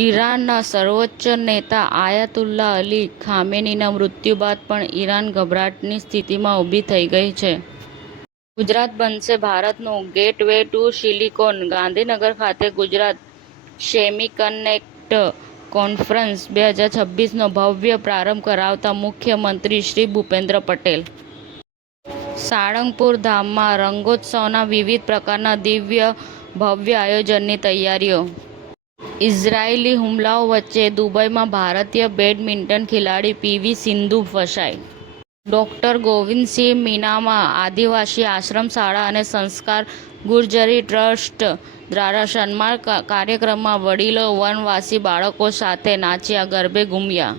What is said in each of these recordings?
ઈરાનના સર્વોચ્ચ નેતા આયાતુલ્લા અલી ખામેનીના મૃત્યુ બાદ પણ ઈરાન ગભરાટની સ્થિતિમાં ઊભી થઈ ગઈ છે. ગુજરાત બનશે ભારતનું ગેટવે ટુ સિલિકોન ગાંધીનગર ખાતે ગુજરાત સેમિકન્ડક્ટર કોન્ફરન્સ 2026નો ભવ્ય પ્રારંભ કરાવતા મુખ્યમંત્રી શ્રી ભૂપેન્દ્ર પટેલ. સાળંગપુર ધામમાં રંગોત્સવના વિવિધ પ્રકારના દિવ્ય ભવ્ય આયોજનની તૈયારીઓ. ઇઝરાયેલી હુમલાઓ વચ્ચે દુબઈમાં ભારતીય બેડમિન્ટન ખેલાડી પીવી સિંધુ ફસાઈ. ડોક્ટર ગોવિંદસિંહ મીનામાં આદિવાસી આશ્રમ શાળા અને સંસ્કાર ગુર્જરી ટ્રસ્ટ દ્વારા સન્માન કાર્યક્રમમાં વડીલો વનવાસી બાળકો સાથે નાચ્યા, ગરબે ઘૂમ્યા.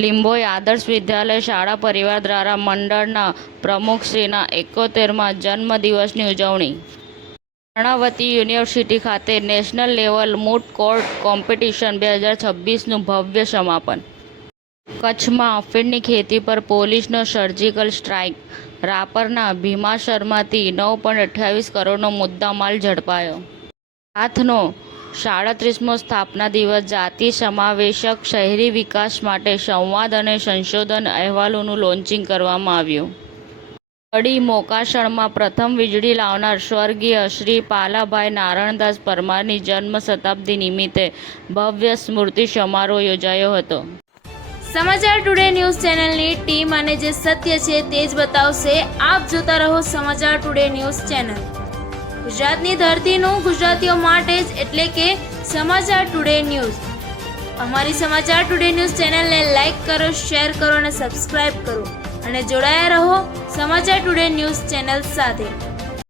લીંબોઈ આદર્શ વિદ્યાલય શાળા પરિવાર દ્વારા મંડળના પ્રમુખશ્રીના 71મા જન્મદિવસની ઉજવણી. કર્ણાવતી યુનિવર્સિટી ખાતે નેશનલ લેવલ મૂટ કોર્ટ કોમ્પિટિશન 2026નું ભવ્ય સમાપન. કચ્છમાં અફીણની ખેતી પર પોલીસનો સર્જિકલ સ્ટ્રાઇક. રાપરના ભીમાશરમાંથી 9.28 કરોડનો મુદ્દામાલ ઝડપાયો. સાથનો 37મો સ્થાપના દિવસ જાતિ સમાવેશક શહેરી વિકાસ માટે સંવાદ અને સંશોધન અહેવાલોનું લોન્ચિંગ કરવામાં આવ્યું. કડી મોકાસણમાં પ્રથમ વીજળી લાવનાર સ્વર્ગીય શ્રી પાલાભાઈ નારણદાસ પરમારની જન્મ શતાબ્દી નિમિત્તે ભવ્ય સ્મૃતિ સમારોહ યોજાયો હતો. સમાચાર ટુડે ન્યૂઝ ચેનલની ટીમ અને જે સત્ય છે તે જ બતાવશે. આપ જોતા રહો સમાચાર ટુડે ન્યૂઝ ચેનલ. ગુજરાતની ધરતીનું ગુજરાતીઓ માટે જ, એટલે કે સમાચાર ટુડે ન્યૂઝ. અમારી સમાચાર ટુડે ન્યૂઝ ચેનલને લાઇક કરો, શેર કરો અને સબસ્ક્રાઇબ કરો અને જોડાયા રહો સમાચાર ટુડે ન્યૂઝ ચેનલ સાથે.